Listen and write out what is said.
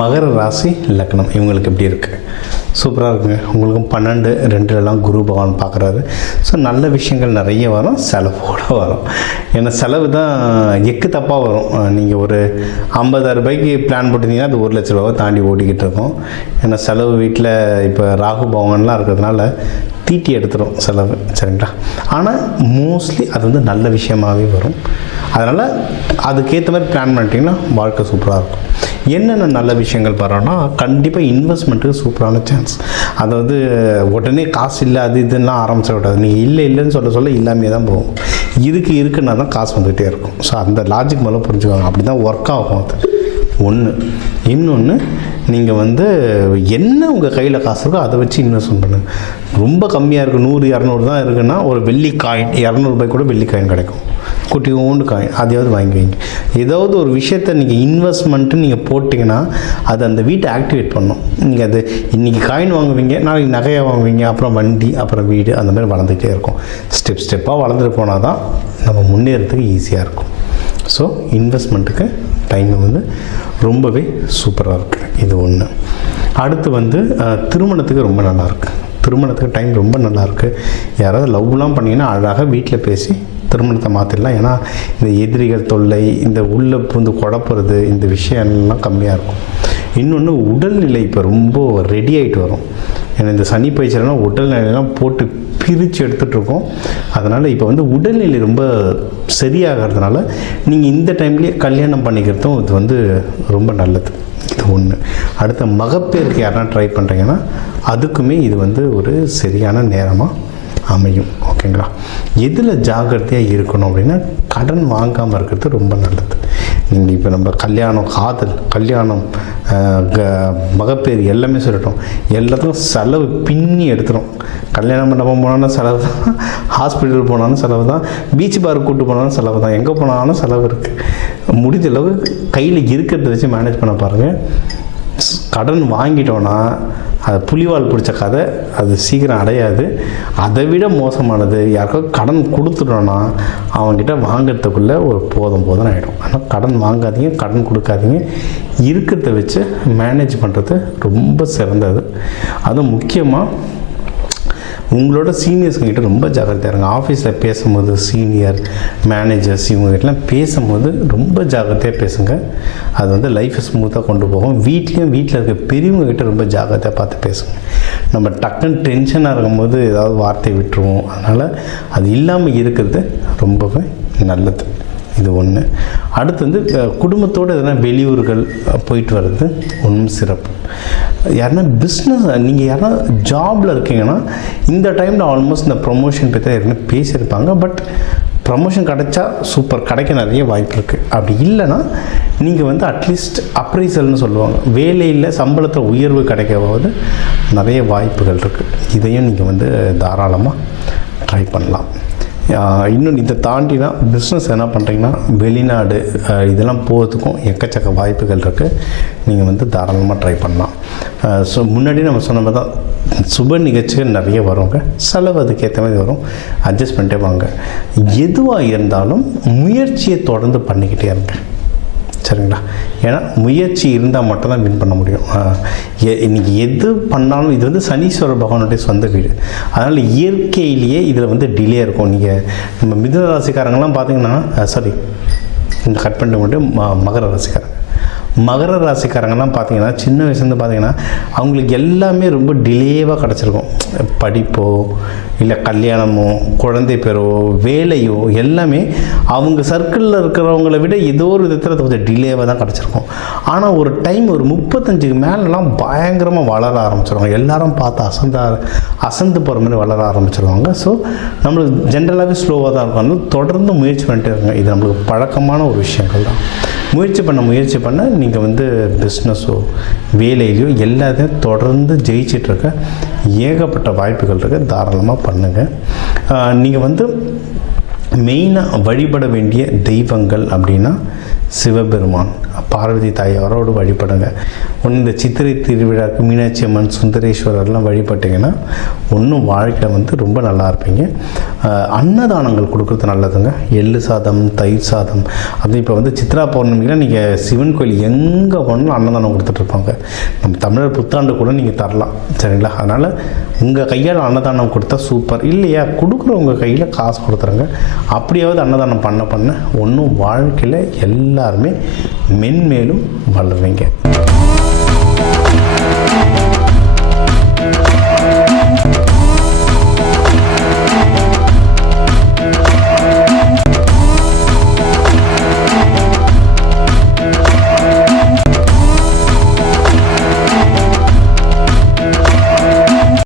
மகர ராசி லக்னம் இவங்களுக்கு எப்படி இருக்குது? சூப்பராக இருக்குங்க. உங்களுக்கும் 12, 2லலாம் குரு பகவான் பார்க்குறாரு. ஸோ நல்ல விஷயங்கள் நிறைய வரும், செலவோடு வரும். ஏன்னா செலவு தான் எக்கு தப்பாக வரும். நீங்கள் ஒரு 50,000 ரூபாய்க்கு பிளான் போட்டிருந்தீங்கன்னா அது 1,00,000 ரூபாவை தாண்டி ஓடிக்கிட்டு இருக்கும். ஏன்னா செலவு வீட்டில் இப்போ ராகு பகவான்லாம் இருக்கிறதுனால தீட்டி எடுத்துடும் செலவு, சரிங்களா? ஆனால் மோஸ்ட்லி அது வந்து நல்ல விஷயமாகவே வரும். அதனால் அதுக்கேற்ற மாதிரி பிளான் பண்ணிட்டீங்கன்னா வாழ்க்கை சூப்பராக இருக்கும். என்னென்ன நல்ல விஷயங்கள் பாருன்னா, கண்டிப்பாக இன்வெஸ்ட்மெண்ட்டுக்கு சூப்பரான சான்ஸ். அதாவது உடனே காசு இல்லை அது இதுலாம் ஆரம்பிச்சிட விடாது. நீங்கள் இல்லைன்னு சொல்ல இல்லாமே தான் போகும். இருக்குன்னா தான் காசு வந்துகிட்டே இருக்கும். ஸோ அந்த லாஜிக் மேலே புரிஞ்சுக்கோங்க. அப்படி தான் ஒர்க் ஆகும் அது ஒன்று. இன்னொன்று, நீங்கள் வந்து என்ன உங்கள் கையில் காசு இருக்கோ அதை வச்சு இன்வெஸ்ட்மெண்ட் பண்ணுங்கள். ரொம்ப கம்மியாக இருக்குது, 100, 200 தான் இருக்குன்னா ஒரு வெள்ளி காயின், 200 ரூபாய் கூட வெள்ளி காயின் கிடைக்கும். குட்டி ஓண்டு காயின் அதையாவது வாங்கி வைங்க. ஏதாவது ஒரு விஷயத்தை நீங்கள் இன்வெஸ்ட்மெண்ட்டு நீங்கள் போட்டிங்கன்னா அது அந்த வீட்டை ஆக்டிவேட் பண்ணும். நீங்கள் அது இன்றைக்கி காயின் வாங்குவீங்க, நாளைக்கு நகையை வாங்குவீங்க, அப்புறம் வண்டி, அப்புறம் வீடு, அந்த மாதிரி வளர்ந்துகிட்டே இருக்கும். ஸ்டெப்பாக வளர்ந்துட்டு போனால் தான் நம்ம முன்னேறதுக்கு ஈஸியாக இருக்கும். ஸோ இன்வெஸ்ட்மெண்ட்டுக்கு டைம் வந்து ரொம்பவே சூப்பராக இருக்குது. இது ஒன்று. அடுத்து வந்து திருமணத்துக்கு ரொம்ப நல்லாயிருக்கு. திருமணத்துக்கு டைம் ரொம்ப நல்லாயிருக்கு. யாராவது லவ்லாம் பண்ணிங்கன்னா அழகாக வீட்டில் பேசி திருமணத்தை மாற்றிடலாம். ஏன்னா இந்த எதிரிகள் தொல்லை, இந்த உள்ளே புந்து குழப்புறது, இந்த விஷயம்லாம் கம்மியாக இருக்கும். இன்னொன்று, உடல்நிலை இப்போ ரொம்ப ரெடி ஆகிட்டு வரும். ஏன்னா இந்த சனி பயிற்சியெல்லாம் உடல்நிலையெல்லாம் போட்டு பிரித்து எடுத்துகிட்ருக்கோம். அதனால் இப்போ வந்து உடல்நிலை ரொம்ப சரியாகிறதுனால நீங்கள் இந்த டைம்லேயே கல்யாணம் பண்ணிக்கிறதும் இது வந்து ரொம்ப நல்லது. இது ஒன்று. அடுத்த மகப்பேருக்கு யாரெல்லாம் ட்ரை பண்ணுறீங்கன்னா அதுக்குமே இது வந்து ஒரு சரியான நேரமாக அமையும். ஓகேங்களா? எதில் ஜாக்கிரதையாக இருக்கணும் அப்படின்னா, கடன் வாங்காமல் இருக்கிறது ரொம்ப நல்லது. நீங்கள் இப்போ நம்ம கல்யாணம், காதல், கல்யாணம், மகப்பேறு எல்லாமே சொல்லட்டும், எல்லாத்துக்கும் செலவு பின்னி எடுத்துரும். கல்யாணம் மண்டபம் போனாலும் செலவு தான், ஹாஸ்பிட்டல் போனாலும் செலவு தான், பீச் பார்க்கு கூப்பிட்டு போனாலும் செலவு தான், எங்கே போனாலும் செலவு இருக்குது. முடிஞ்ச அளவு கையில் இருக்கிறத வச்சு மேனேஜ் பண்ண பாருங்கள். கடன் வாங்கிட்டோன்னா அது புலிவால் பிடிச்ச கதை, அது சீக்கிரம் அடையாது. அதை விட மோசமானது, யாருக்காவது கடன் கொடுத்துட்டோன்னா அவங்ககிட்ட வாங்கிறதுக்குள்ளே ஒரு போதும் ஆகிடும். ஆனால் கடன் வாங்காதீங்க, கடன் கொடுக்காதீங்க. இருக்கிறத வச்சு மேனேஜ் பண்ணுறது ரொம்ப சிறந்தது. அதுவும் முக்கியமாக உங்களோட சீனியர்ஸ்கிட்ட ரொம்ப ஜாக்கிரதையாக இருங்க. ஆஃபீஸில் பேசும்போது சீனியர் மேனேஜர்ஸ் இவங்ககிட்டலாம் பேசும்போது ரொம்ப ஜாக்கிரதையாக பேசுங்க. அது வந்து லைஃப்பை ஸ்மூத்தாக கொண்டு போகும். வீட்டில் இருக்க பெரியவங்ககிட்ட ரொம்ப ஜாக்கிரதையாக பார்த்து பேசுங்க. நம்ம டக்குன்னு டென்ஷனாக இருக்கும்போது ஏதாவது வார்த்தை விட்டுருவோம். அதனால் அது இல்லாமல் இருக்கிறது ரொம்பவே நல்லது. இது ஒன்று. அடுத்து வந்து குடும்பத்தோடு எதனா வெளியூர்கள் போயிட்டு வர்றது ஒன்றும் சிறப்பு. யாருன்னா பிஸ்னஸ், நீங்கள் யாருன்னா ஜாபில் இருக்கீங்கன்னா இந்த டைமில் ஆல்மோஸ்ட் இந்த ப்ரொமோஷன் பற்றி யாருன்னா பேசியிருப்பாங்க. பட் ப்ரமோஷன் கிடைச்சா சூப்பர், கிடைக்க நிறைய வாய்ப்பு இருக்குது. அப்படி இல்லைன்னா நீங்கள் வந்து அட்லீஸ்ட் அப்ரைசல்னு சொல்லுவாங்க, வேலையில் சம்பளத்தில் உயர்வு கிடைக்கவாவது நிறைய வாய்ப்புகள் இருக்குது. இதையும் நீங்கள் வந்து தாராளமாக ட்ரை பண்ணலாம். இன்னும் இதை தாண்டினா பிஸ்னஸ் என்ன பண்ணுறீங்கன்னா வெளிநாடு இதெல்லாம் போகிறதுக்கும் எக்கச்சக்க வாய்ப்புகள் இருக்குது. நீங்கள் வந்து தாராளமாக ட்ரை பண்ணலாம். ஸோ முன்னாடி நம்ம சொன்ன மாதிரி தான் சுப நிகழ்ச்சிகள் நிறைய வருங்க. செலவு அதுக்கேற்ற மாதிரி வரும். அட்ஜஸ்ட் பண்ணிட்டே வாங்க. எதுவாக இருந்தாலும் முயற்சியை தொடர்ந்து பண்ணிக்கிட்டே இருங்க, சரிங்களா? ஏன்னா முயற்சி இருந்தால் மட்டும்தான் வின் பண்ண முடியும். இன்றைக்கி எது பண்ணாலும் இது வந்து சனீஸ்வர பகவானுடைய சொந்த வீடு. அதனால் இயற்கையிலேயே இதில் வந்து டிலே இருக்கும். நீங்கள் நம்ம மிதுன ராசிக்காரங்கெல்லாம் பார்த்தீங்கன்னா, இந்த கட் பண்ணிட்டு மட்டும் மகர ராசிக்காரங்கெல்லாம் பார்த்தீங்கன்னா சின்ன வயசுலேருந்து பார்த்தீங்கன்னா அவங்களுக்கு எல்லாமே ரொம்ப டிலேவாக கிடச்சிருக்கும். படிப்போ இல்லை கல்யாணமோ குழந்தை பேரோ வேலையோ எல்லாமே அவங்க சர்க்கிளில் இருக்கிறவங்கள விட ஏதோ ஒரு விதத்தில் கொஞ்சம் டிலேவாக தான் கிடச்சிருக்கும். ஆனால் ஒரு டைம் ஒரு 35க்கு மேலெலாம் பயங்கரமாக வளர ஆரம்பிச்சிருவாங்க. எல்லாரும் பார்த்து அசந்து போகிற மாதிரி வளர ஆரம்பிச்சிருவாங்க. ஸோ நம்மளுக்கு ஜென்ரலாகவே ஸ்லோவாக தான் இருக்கும். அதனால தொடர்ந்து முயற்சி பண்ணிட்டே இருங்க. இது நம்மளுக்கு பழக்கமான ஒரு விஷயங்கள் தான். முயற்சி பண்ண நீங்கள் வந்து பிஸ்னஸோ வேலையிலையோ எல்லாத்தையும் தொடர்ந்து ஜெயிச்சிட்ருக்க ஏகப்பட்ட வாய்ப்புகள் இருக்குது. தாராளமாக பண்ணுங்கள். நீங்கள் வந்து மெயினாக வழிபட வேண்டிய தெய்வங்கள் அப்படின்னா சிவபெருமான், பார்வதி தாயாரோடு வழிபடுங்க. ஒன்று இந்த சித்திரை திருவிழாவுக்கு மீனாட்சி அம்மன், சுந்தரேஸ்வரர்லாம் வழிபட்டிங்கன்னா ஒன்றும் வாழ்க்கையில் வந்து ரொம்ப நல்லா இருப்பீங்க. அன்னதானங்கள் கொடுக்குறது நல்லதுங்க. எள்ளு சாதம், தயிர் சாதம், அது இப்போ வந்து சித்ரா பௌர்ணமியில் நீங்கள் சிவன் கோயில் எங்கே போனாலும் அன்னதானம் கொடுத்துட்ருப்பாங்க. நம்ம தமிழர் புத்தாண்டு கூட நீங்கள் தரலாம், சரிங்களா? அதனால் உங்கள் கையால் அன்னதானம் கொடுத்தா சூப்பர். இல்லையா, கொடுக்குறவங்க கையில் காசு கொடுத்துருங்க. அப்படியாவது அன்னதானம் பண்ண ஒன்றும் வாழ்க்கையில் எல்லாருமே மென்மேலும் வளருவீங்க.